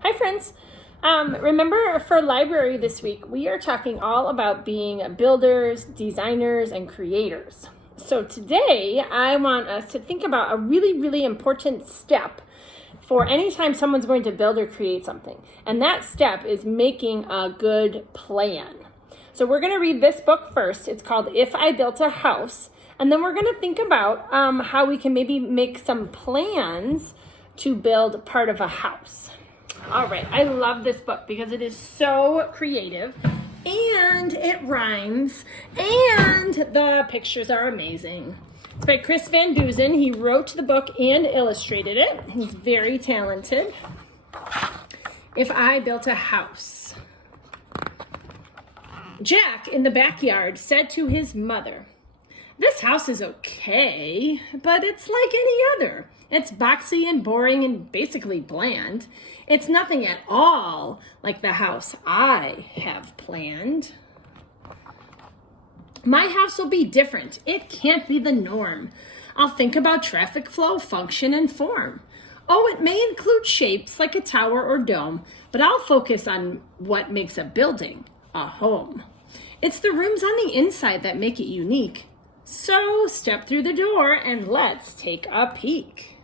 Hi, friends. Remember for library this week, we are talking all about being builders, designers, and creators. So today, I want us to think about a really important step for anytime someone's going to build or create something. And that step is making a good plan. So we're going to read this book first. It's called If I Built a House. And then we're going to think about how we can maybe make some plans to build part of a house. All right, I love this book because it is so creative and it rhymes and the pictures are amazing. It's by Chris Van Dusen. He wrote the book and illustrated it. He's very talented. If I Built a House. Jack in the backyard said to his mother, "This house is okay, but it's like any other. It's boxy and boring and basically bland. It's nothing at all like the house I have planned. My house will be different. It can't be the norm. I'll think about traffic flow, function, and form. Oh, it may include shapes like a tower or dome, but I'll focus on what makes a building a home. It's the rooms on the inside that make it unique. So step through the door and let's take a peek."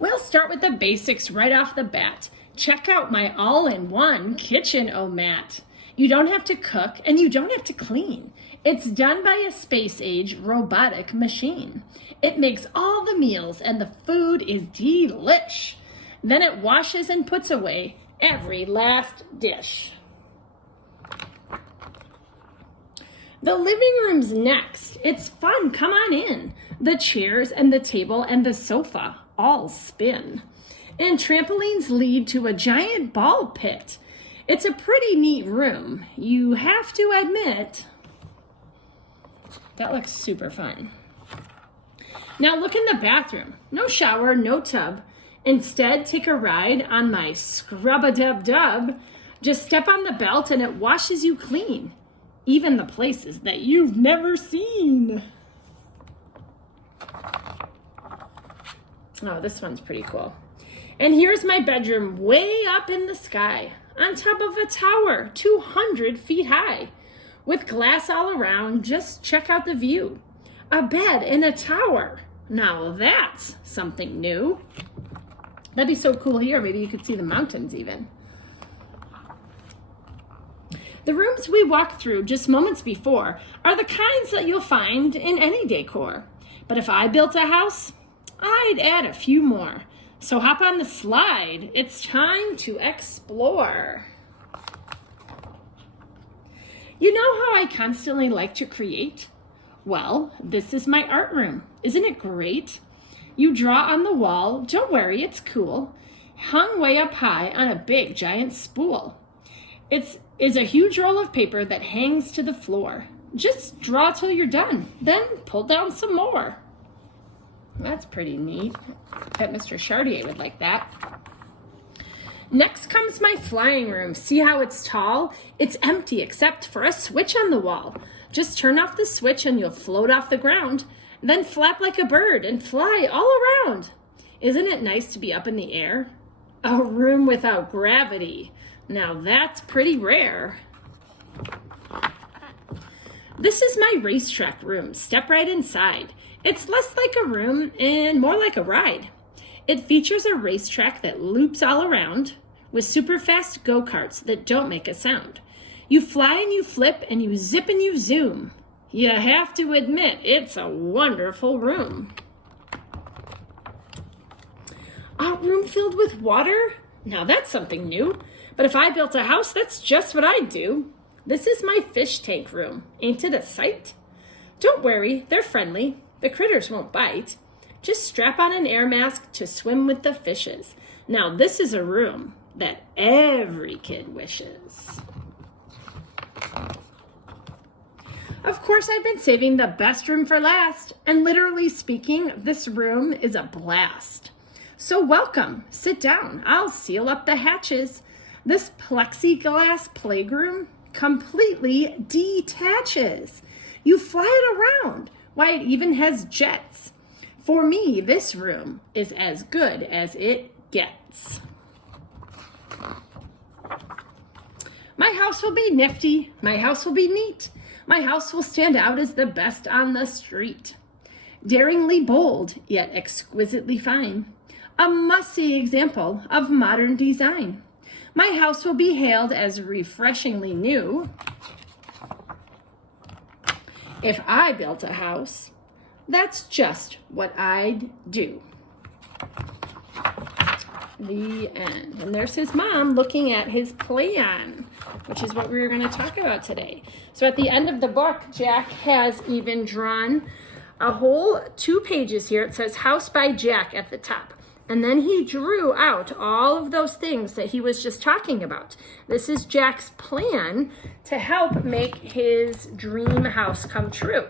We'll start with the basics right off the bat. Check out my all-in-one kitchen-o-mat. You don't have to cook and you don't have to clean. It's done by a space-age robotic machine. It makes all the meals and the food is delish. Then it washes and puts away every last dish. The living room's next. It's fun, come on in. The chairs and the table and the sofa all spin. And trampolines lead to a giant ball pit. It's a pretty neat room, you have to admit. That looks super fun. Now look in the bathroom. No shower, no tub. Instead, take a ride on my Scrub-a-Dub-Dub. Just step on the belt and it washes you clean. Even the places that you've never seen. Oh, this one's pretty cool. And here's my bedroom way up in the sky, on top of a tower 200 feet high. With glass all around, just check out the view. A bed in a tower. Now that's something new. That'd be so cool here. Maybe you could see the mountains even. The rooms we walked through just moments before are the kinds that you'll find in any decor. But if I built a house, I'd add a few more. So hop on the slide. It's time to explore. You know how I constantly like to create? Well, this is my art room. Isn't it great? You draw on the wall. Don't worry, it's cool. Hung way up high on a big giant spool. It is a huge roll of paper that hangs to the floor. Just draw till you're done, then pull down some more. That's pretty neat. I bet Mr. Chartier would like that. Next comes my flying room. See how it's tall? It's empty except for a switch on the wall. Just turn off the switch and you'll float off the ground, then flap like a bird and fly all around. Isn't it nice to be up in the air? A room without gravity. Now that's pretty rare. This is my racetrack room. Step right inside. It's less like a room and more like a ride. It features a racetrack that loops all around with super fast go-karts that don't make a sound. You fly and you flip and you zip and you zoom. You have to admit, it's a wonderful room. A room filled with water? Now that's something new. But if I built a house, that's just what I'd do. This is my fish tank room. Ain't it a sight? Don't worry, they're friendly. The critters won't bite. Just strap on an air mask to swim with the fishes. Now this is a room that every kid wishes. Of course, I've been saving the best room for last. And literally speaking, this room is a blast. So welcome, sit down. I'll seal up the hatches. This plexiglass playroom completely detaches. You fly it around. Why, it even has jets. For me, this room is as good as it gets. My house will be nifty. My house will be neat. My house will stand out as the best on the street. Daringly bold, yet exquisitely fine. A must-see example of modern design. My house will be hailed as refreshingly new. If I built a house, that's just what I'd do. The end. And there's his mom looking at his plan, which is what we were going to talk about today. So at the end of the book, Jack has even drawn a whole 2 pages here. It says House by Jack at the top. And then he drew out all of those things that he was just talking about. This is Jack's plan to help make his dream house come true.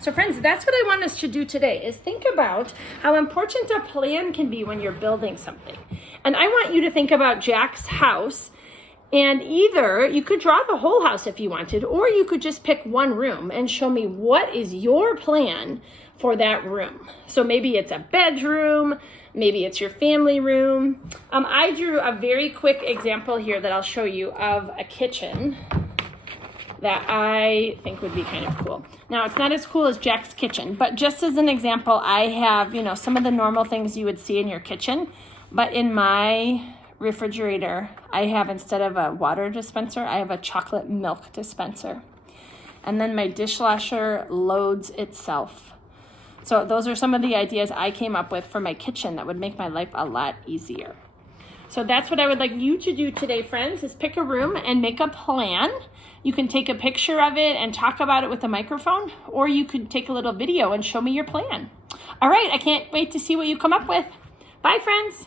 So friends, that's what I want us to do today, is think about how important a plan can be when you're building something. And I want you to think about Jack's house, and either you could draw the whole house if you wanted, or you could just pick one room and show me what is your plan for that room. So maybe it's a bedroom, maybe it's your family room. I drew a very quick example here that I'll show you of a kitchen that I think would be kind of cool. Now, it's not as cool as Jack's kitchen, but just as an example, I have, some of the normal things you would see in your kitchen, but in my refrigerator, I have, instead of a water dispenser, I have a chocolate milk dispenser. And then my dishwasher loads itself. So those are some of the ideas I came up with for my kitchen that would make my life a lot easier. So that's what I would like you to do today, friends, is pick a room and make a plan. You can take a picture of it and talk about it with a microphone, or you could take a little video and show me your plan. All right, I can't wait to see what you come up with. Bye, friends.